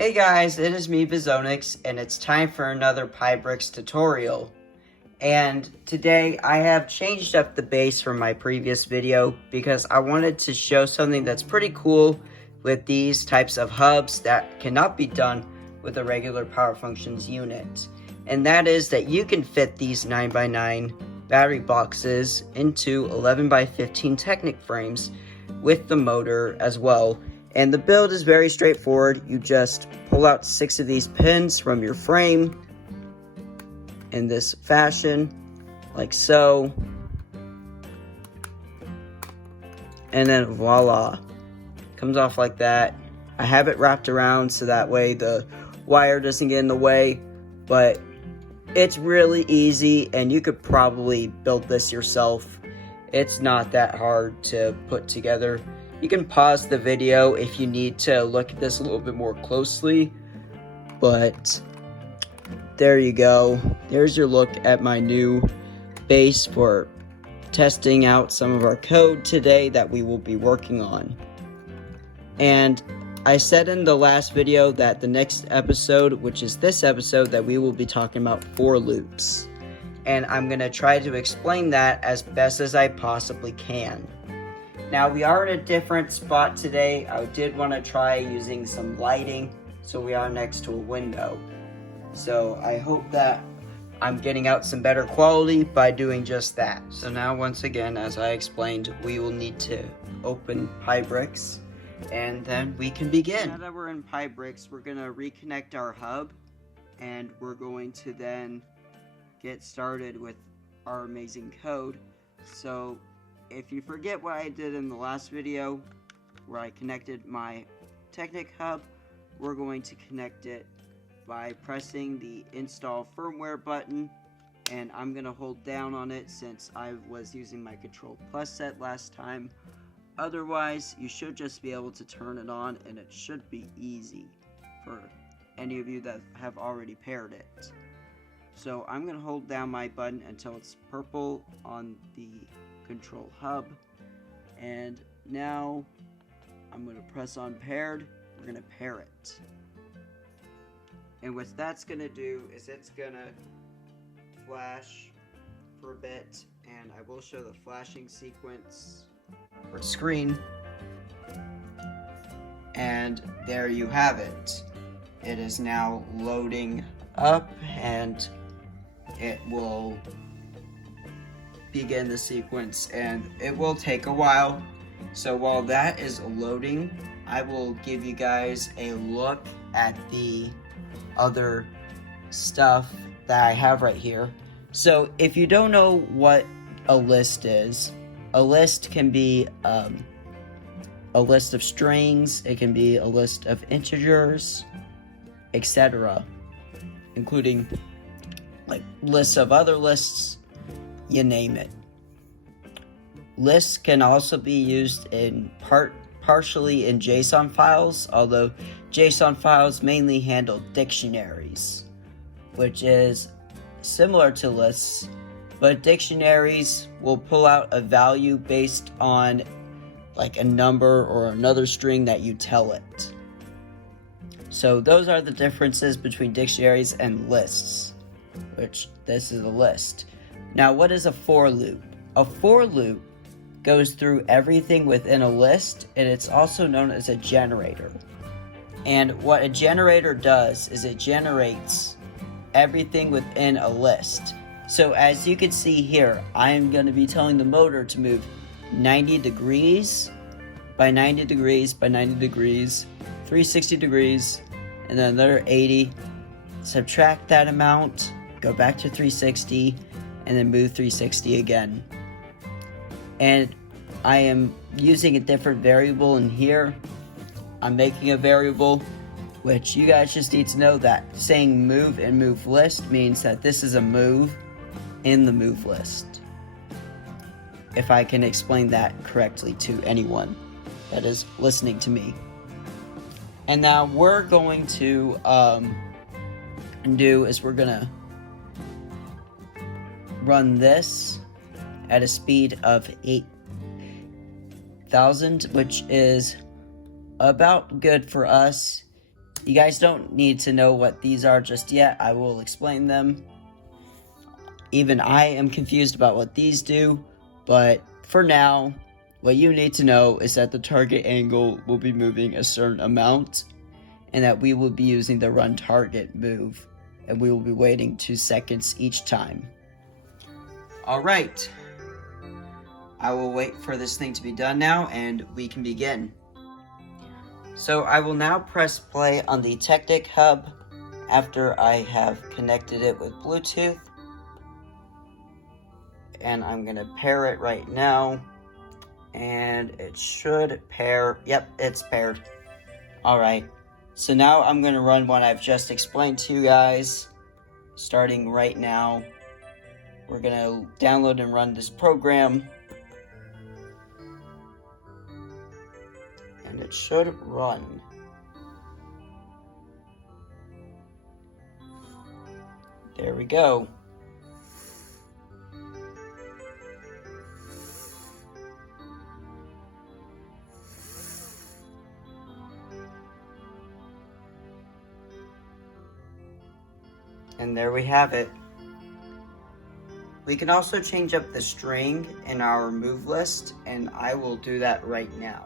Hey guys, it is me, Vizonex, and it's time for another Pybricks tutorial. And today I have changed up the base from my previous video because I wanted to show something that's pretty cool with these types of hubs that cannot be done with a regular Power Functions unit. And that is that you can fit these 9x9 battery boxes into 11x15 Technic frames with the motor as well. And the build is very straightforward. You just pull out 6 of these pins from your frame in this fashion, like so. And then voila, comes off like that. I have it wrapped around so that way the wire doesn't get in the way, but it's really easy and you could probably build this yourself. It's not that hard to put together. You can pause the video if you need to look at this a little bit more closely, but there you go. There's your look at my new base for testing out some of our code today that we will be working on. And I said in the last video that the next episode, which is this episode, that we will be talking about for loops. And I'm going to try to explain that as best as I possibly can. Now, we are in a different spot today. I did want to try using some lighting, so we are next to a window. So I hope that I'm getting out some better quality by doing just that. So now, once again, as I explained, we will need to open Pybricks, and then we can begin. Now that we're in Pybricks, we're going to reconnect our hub, and we're going to then get started with our amazing code. So if you forget what I did in the last video, where I connected my Technic hub, we're going to connect it by pressing the install firmware button, and I'm going to hold down on it since I was using my Control Plus set last time. Otherwise, you should just be able to turn it on, and it should be easy for any of you that have already paired it. So I'm going to hold down my button until it's purple on the Control hub, and now I'm going to press on paired. We're going to pair it, and what that's going to do is it's going to flash for a bit, and I will show the flashing sequence for screen, and there you have it. It is now loading up, and it will begin the sequence, and it will take a while. So while that is loading, I will give you guys a look at the other stuff that I have right here. So if you don't know what a list is, a list can be a list of strings, it can be a list of integers, etc., including like lists of other lists, you name it. Lists can also be used in partially in JSON files, although JSON files mainly handle dictionaries, which is similar to lists, but dictionaries will pull out a value based on like a number or another string that you tell it. So those are the differences between dictionaries and lists, which this is a list. Now, what is a for loop? A for loop goes through everything within a list, and it's also known as a generator. And what a generator does is it generates everything within a list. So as you can see here, I am going to be telling the motor to move 90 degrees by 90 degrees by 90 degrees, 360 degrees, and then another 80. Subtract that amount, go back to 360, and then move 360 again. And I am using a different variable in here. I'm making a variable, which you guys just need to know that saying move and move list means that this is a move in the move list. If I can explain that correctly to anyone that is listening to me. And now we're going to do is we're gonna run this at a speed of 8,000, which is about good for us. You guys don't need to know what these are just yet. I will explain them. Even I am confused about what these do, but for now, what you need to know is that the target angle will be moving a certain amount, and that we will be using the run target move, and we will be waiting 2 seconds each time. Alright, I will wait for this thing to be done now, and we can begin. So I will now press play on the Technic Hub after I have connected it with Bluetooth. And I'm going to pair it right now. And it should pair. Yep, it's paired. Alright, so now I'm going to run what I've just explained to you guys. Starting right now. We're going to download and run this program. And it should run. There we go. And there we have it. We can also change up the string in our move list, and I will do that right now.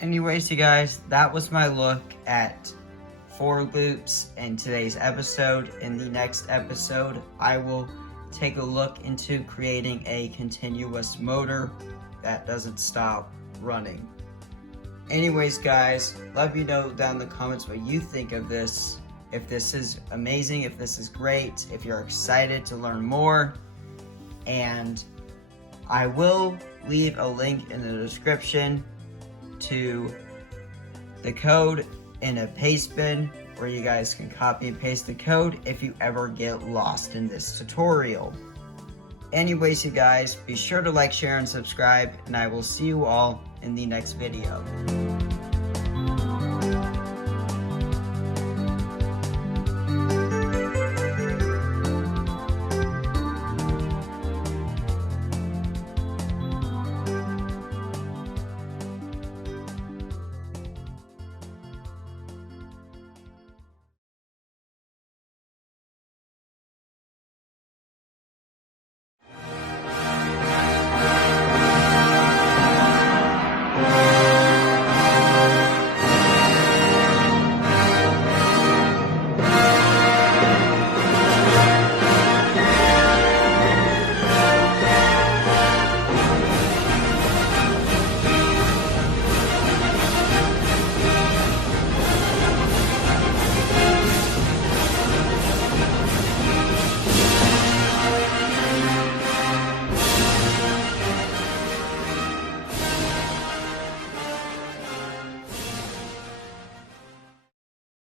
Anyways, you guys, that was my look at 4 loops in today's episode. In the next episode, I will take a look into creating a continuous motor that doesn't stop running. Anyways, guys, let me know down in the comments what you think of this. If this is amazing, if this is great, if you're excited to learn more. And I will leave a link in the description to the code in a paste bin where you guys can copy and paste the code if you ever get lost in this tutorial. Anyways, you guys, be sure to like, share, and subscribe, and I will see you all in the next video.